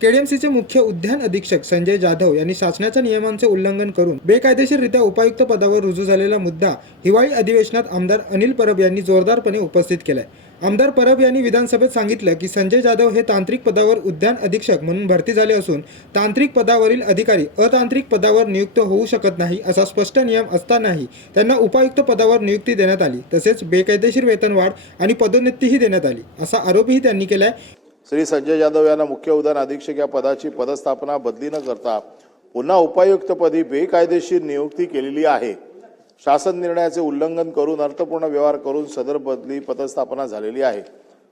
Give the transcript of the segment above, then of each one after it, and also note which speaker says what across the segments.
Speaker 1: केडीएमसीचे मुख्य उद्यान अधीक्षक संजय जाधव यांनी शासनाच्या नियमांचे उल्लंघन करून बेकायदेशीररित्या उपायुक्त पदावर रुजू झालेला मुद्दा हिवाळी अधिवेशनात आमदार अनिल परब यांनी जोरदारपणे उपस्थित केलाय. आमदार परब यांनी विधानसभेत सांगितलं की संजय जाधव हे तांत्रिक पदावर उद्यान अधीक्षक म्हणून भरती झाले असून तांत्रिक पदावरील अधिकारी अतांत्रिक पदावर नियुक्त होऊ शकत नाही असा स्पष्ट नियम असतानाही त्यांना उपायुक्त पदावर नियुक्ती देण्यात आली. तसेच बेकायदेशीर वेतनवाढ आणि पदोन्नतीही देण्यात आली असा आरोपही त्यांनी केलाय.
Speaker 2: श्री संजय जाधव यांना मुख्य उद्यान अधीक्षक या पदाची पदस्थापना बदली न करता पुन्हा उपायुक्तपदी बेकायदेशीर नियुक्ती केलेली आहे. शासन निर्णयाचे उल्लंघन करून अर्थपूर्ण व्यवहार करून सदर बदली पदस्थापना झालेली आहे.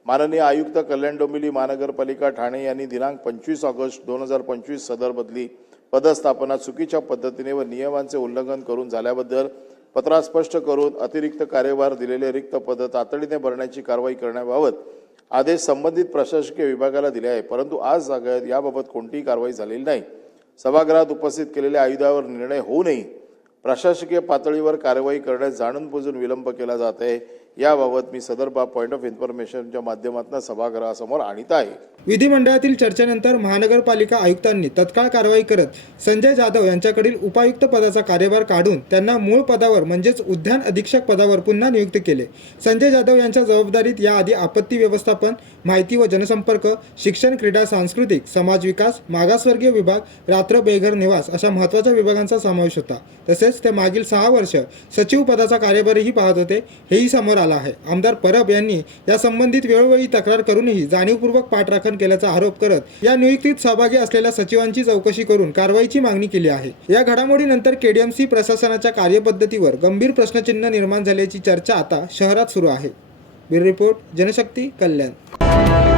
Speaker 2: माननीय आयुक्त कल्याण डोंबिवली महानगरपालिका ठाणे यांनी दिनांक पंचवीस ऑगस्ट दोन हजार पंचवीस सदर बदली पदस्थापना चुकीच्या पद्धतीने व नियमांचे उल्लंघन करून झाल्याबद्दल पत्रात स्पष्ट करून अतिरिक्त कार्यभार दिलेले रिक्त पद तातडीने भरण्याची कारवाई करण्याबाबत आदेश संबंधित प्रशासकीय विभागाला दिले आहे. परंतु आज जागत याबाबत कोणतीही कारवाई झालेली नाही. सभागृहात उपस्थित केलेल्या आयुधावर निर्णय होऊनही प्रशासकीय पातळीवर कारवाई करण्यास जाणून बुजून विलंब केला जात आहे. याबाबत मी सदर बाब पॉईंट ऑफ इन्फॉर्मेशनच्या माध्यमातून सभागृहासमोर आणीत आहे.
Speaker 1: विधिमंडळातील चर्चेनंतर महानगरपालिका आयुक्तांनी तत्काळ कारवाई करत संजय जाधव यांच्याकडील उपायुक्त पदाचा कार्यभार काढून त्यांना मूळ पदावर म्हणजेच उद्यान अधीक्षक पदावर पुन्हा नियुक्त केले. संजय जाधव यांच्या जबाबदारीत याआधी आपत्ती व्यवस्थापन माहिती व जनसंपर्क शिक्षण क्रीडा सांस्कृतिक समाज विकास मागासवर्गीय विभाग रात्र बेघर निवास अशा महत्त्वाच्या विभागांचा समावेश होता. तसेच ते मागील सहा वर्ष सचिव पदाचा कार्यभारही पाहत होते. हेही समोर आला आहे. आमदार परब यांनी या संबंधित वेळोवेळी तक्रार करूनही जाणीवपूर्वक पाठराखण केल्याचा आरोप करत या नियुक्तीत सहभागी असलेल्या सचिवांची चौकशी करून कारवाईची मागणी केली आहे. या घडामोडीनंतर केडीएमसी प्रशासनाच्या कार्यपद्धतीवर गंभीर प्रश्नचिन्ह निर्माण झाल्याची चर्चा आता शहरात सुरू आहे. Bureau report Janshakti Kalyan.